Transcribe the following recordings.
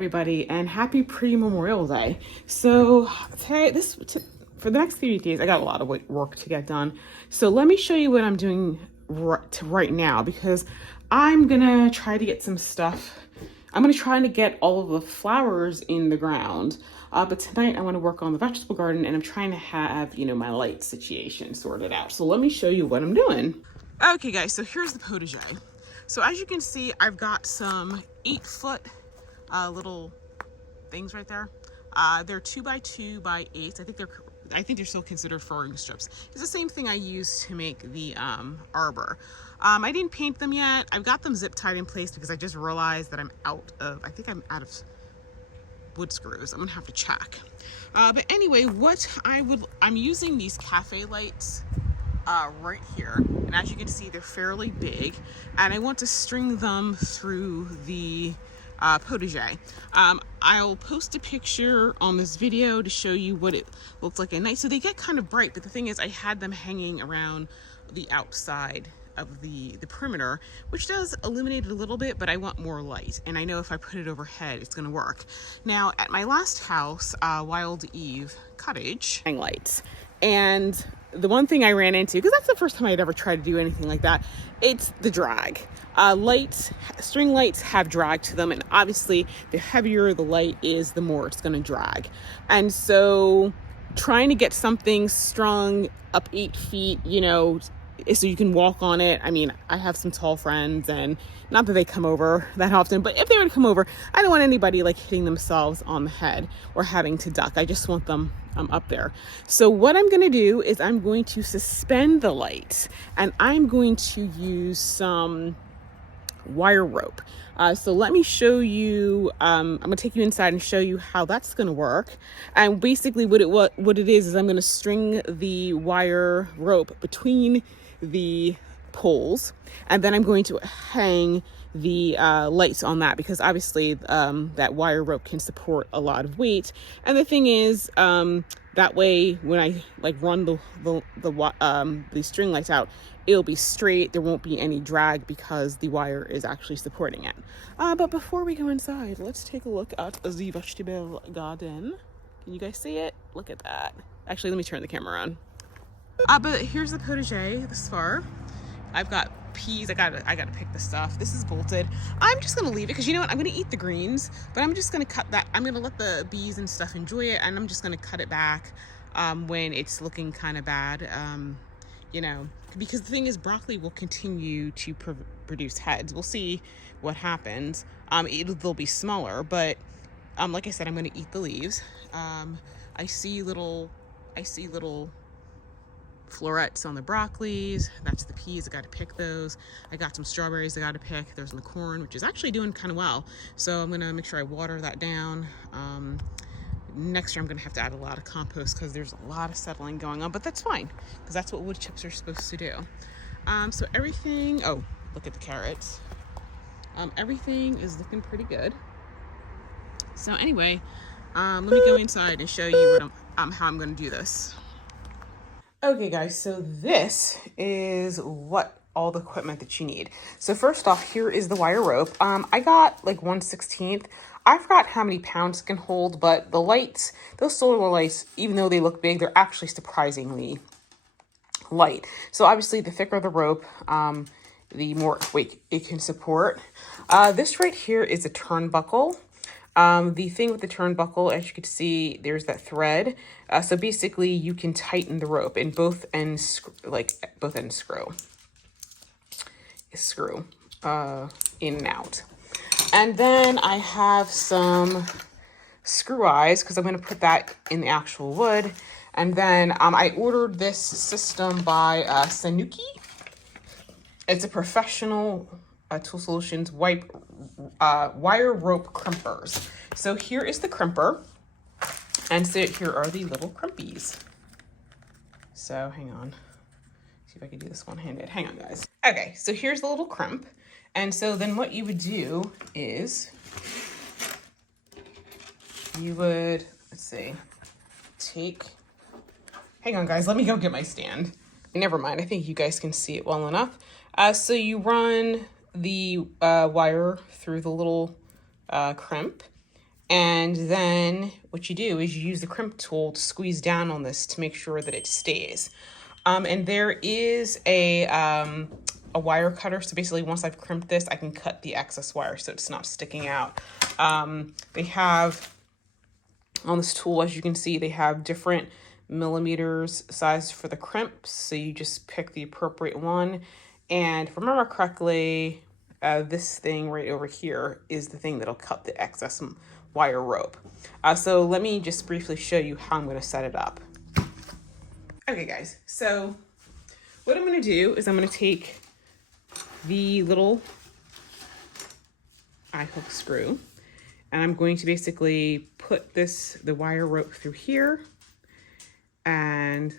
Everybody, and happy pre-Memorial Day. So today, for the next few days, I got a lot of work to get done. So let me show you what I'm doing right now, because I'm gonna try to get some stuff. I'm gonna try to get all of the flowers in the ground. But tonight I want to work on the vegetable garden, and I'm trying to have, my light situation sorted out. So let me show you what I'm doing. Okay guys, so here's the potager. So as you can see, I've got some 8-foot little things right there. They're 2x2 by 8. I think they're still considered furrowing strips. It's the same thing I used to make the arbor. I didn't paint them yet. I've got them zip tied in place because I just realized that I'm out of wood screws. I'm gonna have to check. But anyway, I'm using these cafe lights right here, and as you can see, they're fairly big, and I want to string them through the potager. I'll post a picture on this video to show you what it looks like at night. So they get kind of bright, but the thing is, I had them hanging around the outside of the perimeter, which does illuminate it a little bit, but I want more light, and I know if I put it overhead, it's gonna work. Now, at my last house, Wild Eve Cottage, hang lights, and the one thing I ran into, because that's the first time I'd ever tried to do anything like that, it's the drag. String lights have drag to them, and obviously the heavier the light is, the more it's going to drag. And so trying to get something strung up 8 feet, so you can walk on it. I mean, I have some tall friends, and not that they come over that often, but if they were to come over, I don't want anybody like hitting themselves on the head or having to duck. I just want them up there. So what I'm going to do is I'm going to suspend the light, and I'm going to use some wire rope. So let me show you, I'm gonna take you inside and show you how that's gonna work. And basically what it is I'm gonna string the wire rope between the poles, and then I'm going to hang the lights on that, because obviously that wire rope can support a lot of weight. And the thing is, that way when I run the string lights out, it'll be straight. There won't be any drag because the wire is actually supporting it. But before we go inside, let's take a look at the vegetable garden. Can you guys see it? Look at that. Actually, let me turn the camera on. But here's the potager this far. I've got peas. I gotta pick the stuff. This is bolted. I'm just gonna leave it because you know what? I'm gonna eat the greens, but I'm just gonna cut that. I'm gonna let the bees and stuff enjoy it, and I'm just gonna cut it back when it's looking kind of bad. Because the thing is, broccoli will continue to produce heads. We'll see what happens. They'll be smaller, but like I said, I'm gonna eat the leaves. I see little florets on the broccolis. That's the peas. I got to pick those. I got some strawberries I got to pick. There's the corn, which is actually doing kind of well. So I'm gonna make sure I water that down. Next year I'm gonna have to add a lot of compost because there's a lot of settling going on, but that's fine because that's what wood chips are supposed to do. So everything, oh, look at the carrots. Everything is looking pretty good. So anyway, let me go inside and show you what how I'm gonna do this. Okay guys, so this is all the equipment that you need. So first off, here is the wire rope. I got like 1/16. I forgot how many pounds it can hold, but the lights, those solar lights, even though they look big, they're actually surprisingly light. So obviously the thicker the rope, the more weight it can support. This right here is a turnbuckle. The thing with the turnbuckle, as you can see, there's that thread. So basically you can tighten the rope and both ends screw in and out. And then I have some screw eyes because I'm going to put that in the actual wood. And then I ordered this system by Sanuki. It's a professional Tool Solutions wire rope crimpers. So here is the crimper, and so here are the little crimpies. So hang on, see if I can do this one-handed. Hang on, guys. Okay, so here's the little crimp, and so then what you would do is you would, hang on, guys. Let me go get my stand. Never mind. I think you guys can see it well enough. So you run the wire through the little crimp, And then what you do is you use the crimp tool to squeeze down on this to make sure that it stays. And there is a wire cutter. So basically once I've crimped this, I can cut the excess wire so it's not sticking out. They have on this tool, as you can see, they have different millimeters size for the crimps. So you just pick the appropriate one. And if I remember correctly, this thing right over here is the thing that'll cut the excess wire rope. So let me just briefly show you how I'm going to set it up. Okay guys, so what I'm going to do is I'm going to take the little eye hook screw and I'm going to basically put the wire rope through here, and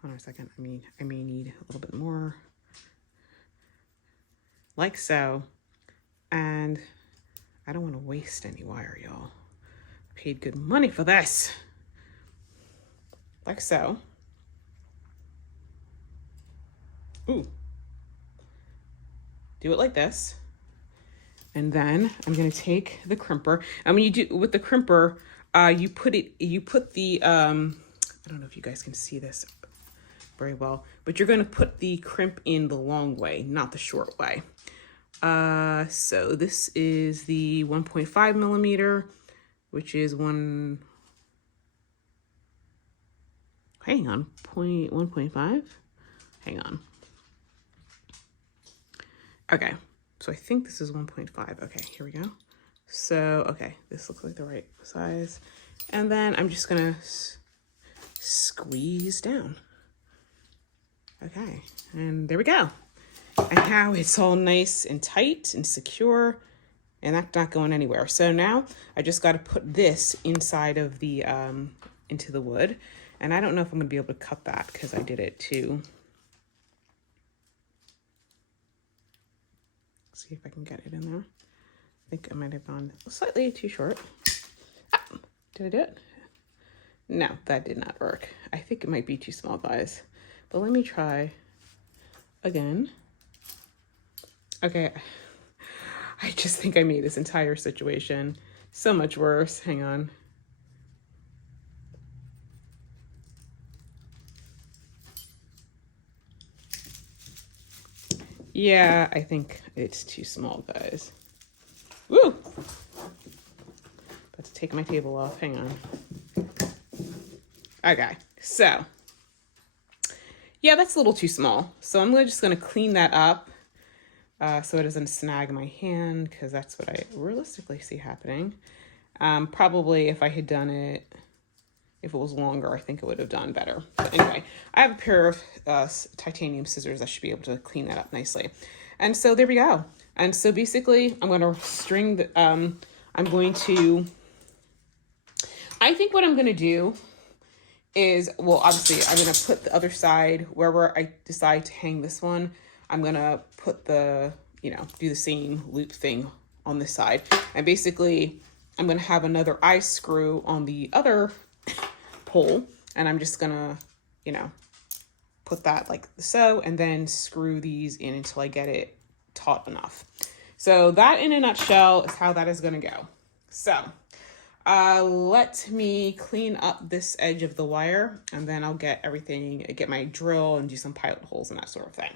hold on a second, I may need a little bit more, like so. And I don't want to waste any wire, y'all. Paid good money for this. Like so. Ooh. Do it like this. And then I'm going to take the crimper. And when you do with the crimper, you put the, I don't know if you guys can see this very well, but you're going to put the crimp in the long way, not the short way. So this is the 1.5 millimeter, which is hang on, 1.5. Hang on. Okay. So I think this is 1.5. Okay, here we go. So, okay, this looks like the right size. And then I'm just gonna squeeze down. Okay, and there we go. And now it's all nice and tight and secure, and that's not going anywhere. So now I just got to put this inside of the, into the wood. And I don't know if I'm gonna be able to cut that because I did it too. See if I can get it in there. I think I might have gone slightly too short. Ah, did I do it? No, that did not work. I think it might be too small, guys. But let me try again. Okay, I just think I made this entire situation so much worse. Hang on. Yeah, I think it's too small, guys. Woo! Let's take my table off. Hang on. Okay, so yeah, that's a little too small. So I'm just going to clean that up so it doesn't snag my hand, because that's what I realistically see happening. Probably if I had done it, if it was longer, I think it would have done better. But anyway, I have a pair of titanium scissors that should be able to clean that up nicely. And so there we go. And so basically I'm going to string the, I think what I'm going to do is, well, obviously I'm going to put the other side, wherever I decide to hang this one, I'm going to put the, do the same loop thing on this side. And basically I'm going to have another eye screw on the other pole, and I'm just gonna, put that like so, and then screw these in until I get it taut enough. So that in a nutshell is how that is gonna go. So let me clean up this edge of the wire, and then I'll get my drill and do some pilot holes and that sort of thing.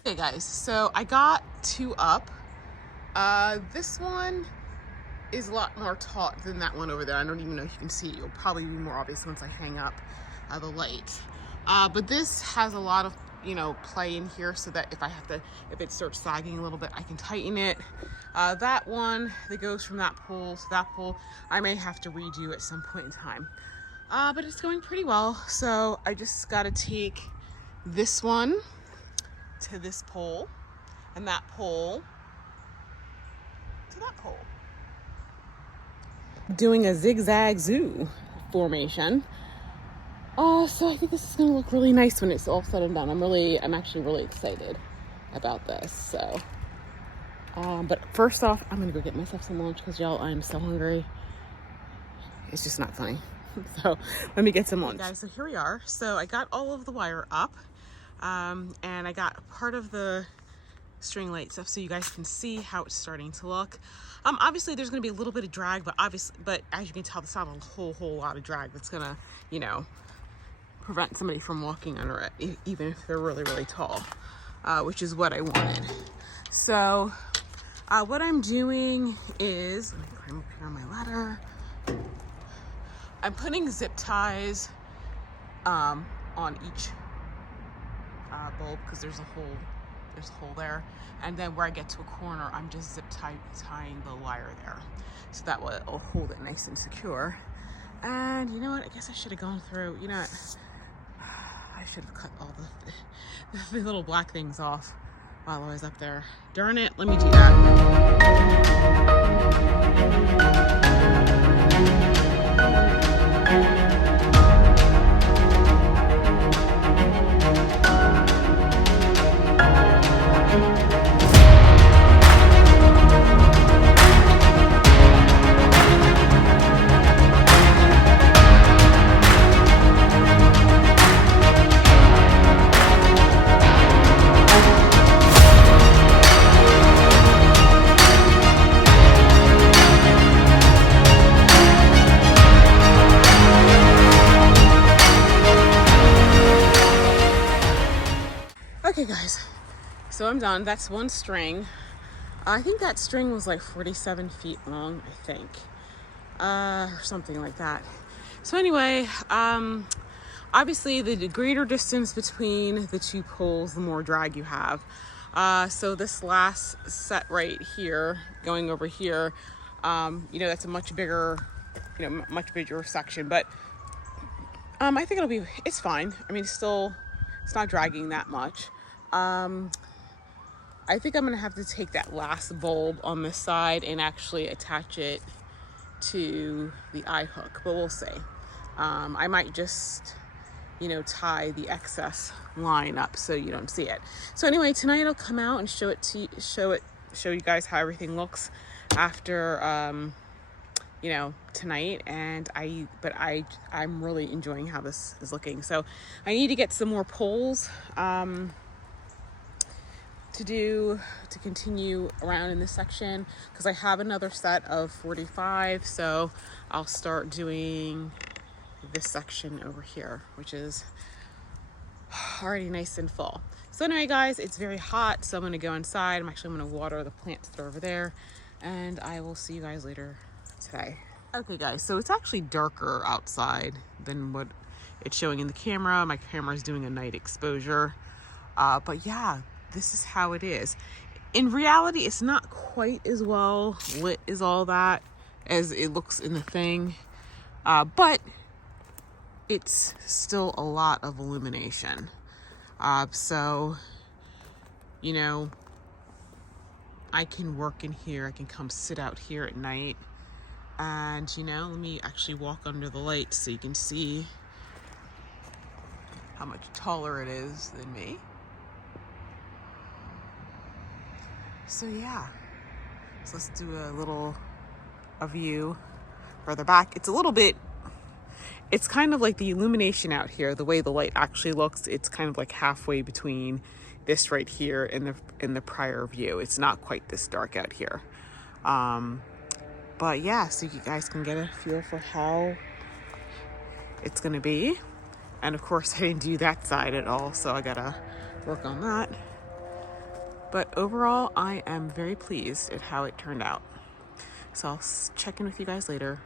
Okay guys, so I got two up. This one is a lot more taut than that one over there. I don't even know if you can see. It'll probably be more obvious once I hang up the light. But this has a lot of, play in here, so that if it starts sagging a little bit, I can tighten it. That one that goes from that pole to that pole, I may have to redo at some point in time. But it's going pretty well. So I just got to take this one to this pole, and that pole to that pole. Doing a zigzag zoo formation. So I think this is gonna look really nice when it's all said and done. I'm actually really excited about this. So, but first off, I'm gonna go get myself some lunch, because y'all, I'm so hungry. It's just not funny. So let me get some lunch. Okay, guys, so here we are. So I got all of the wire up, and I got part of the string light stuff so you guys can see how it's starting to look. Obviously there's going to be a little bit of drag, but as you can tell, there's not a whole lot of drag that's going to, you know, prevent somebody from walking under it, even if they're really tall, which is what I wanted. So what I'm doing is, let me climb up here on my ladder. I'm putting zip ties on each bulb because there's a hole there, and then where I get to a corner, I'm just zip tying the wire there, so that way it'll hold it nice and secure. And you know what? I guess I should have gone through. You know what? I should have cut all the little black things off while I was up there. Darn it! Let me do that. Okay guys, so I'm done. That's one string. I think that string was like 47 feet long, I think, or something like that. So anyway, obviously the greater distance between the two poles, the more drag you have. So this last set right here, going over here, you know, that's a much bigger, you know, much bigger section, but I think it's fine. I mean, it's not dragging that much. I think I'm gonna have to take that last bulb on this side and actually attach it to the eye hook, but we'll see. I might just, you know, tie the excess line up so you don't see it. So anyway, tonight I'll come out and show you guys how everything looks after, you know, tonight. And I'm really enjoying how this is looking. So I need to get some more poles, to continue around in this section, because I have another set of 45, so I'll start doing this section over here, which is already nice and full. So anyway guys, it's very hot, so I'm going to go inside. I'm actually going to water the plants that are over there, and I will see you guys later today. Okay guys, so it's actually darker outside than what it's showing in the camera. My camera is doing a night exposure, but yeah, this is how it is. In reality, it's not quite as well lit as all that as it looks in the thing, but it's still a lot of illumination. So, you know, I can work in here. I can come sit out here at night, and you know, let me actually walk under the light so you can see how much taller it is than me. So yeah, so let's do a view further back. It's kind of like the illumination out here, the way the light actually looks, it's kind of like halfway between this right here and the prior view. It's not quite this dark out here. But yeah, so you guys can get a feel for how it's gonna be. And of course I didn't do that side at all, so I gotta work on that. But overall, I am very pleased at how it turned out. So I'll check in with you guys later.